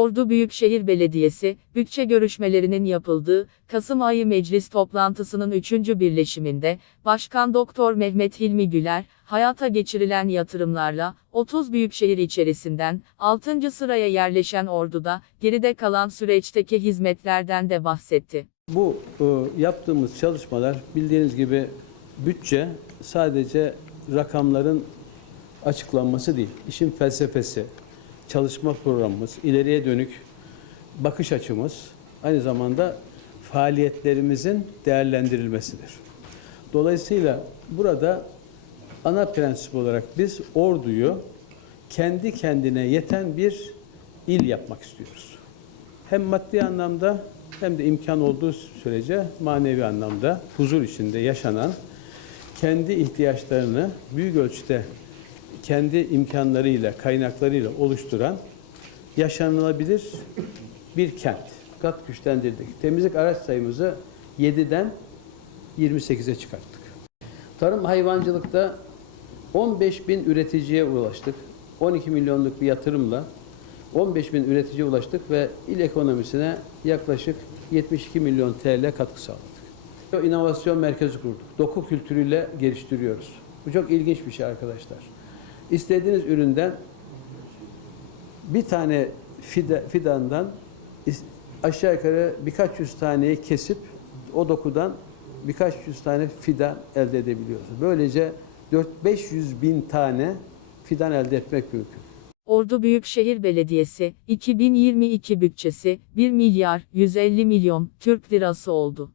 Ordu Büyükşehir Belediyesi, bütçe görüşmelerinin yapıldığı Kasım ayı meclis toplantısının 3. birleşiminde, Başkan Doktor Mehmet Hilmi Güler, hayata geçirilen yatırımlarla 30 büyükşehir içerisinden 6. sıraya yerleşen Ordu'da geride kalan süreçteki hizmetlerden de bahsetti. Bu e, yaptığımız çalışmalar bildiğiniz gibi bütçe sadece rakamların açıklanması değil. İşin felsefesi, çalışma programımız, ileriye dönük bakış açımız aynı zamanda faaliyetlerimizin değerlendirilmesidir. Dolayısıyla burada ana prensip olarak biz orduyu kendi kendine yeten bir il yapmak istiyoruz hem maddi anlamda hem de imkan olduğu sürece manevi anlamda huzur içinde yaşanan, kendi ihtiyaçlarını büyük ölçüde kendi imkanlarıyla, kaynaklarıyla oluşturan yaşanılabilir bir kent. Kat güçlendirdik. Temizlik araç sayımızı 7'den 28'e çıkarttık. Tarım hayvancılıkta 15 bin üreticiye ulaştık. 12 milyonluk bir yatırımla 15 bin üreticiye ulaştık ve il ekonomisine yaklaşık 72 milyon TL katkı sağladık. İnovasyon merkezi kurduk. Doku kültürüyle geliştiriyoruz. Bu çok ilginç bir şey arkadaşlar. İstediğiniz üründen bir tane fide, fidandan aşağı yukarı birkaç yüz taneyi kesip o dokudan birkaç yüz tane fidan elde edebiliyorsunuz. Böylece 4-500 bin tane fidan elde etmek mümkün. Ordu Büyükşehir Belediyesi, 2022 bütçesi 1 milyar 150 milyon Türk lirası oldu.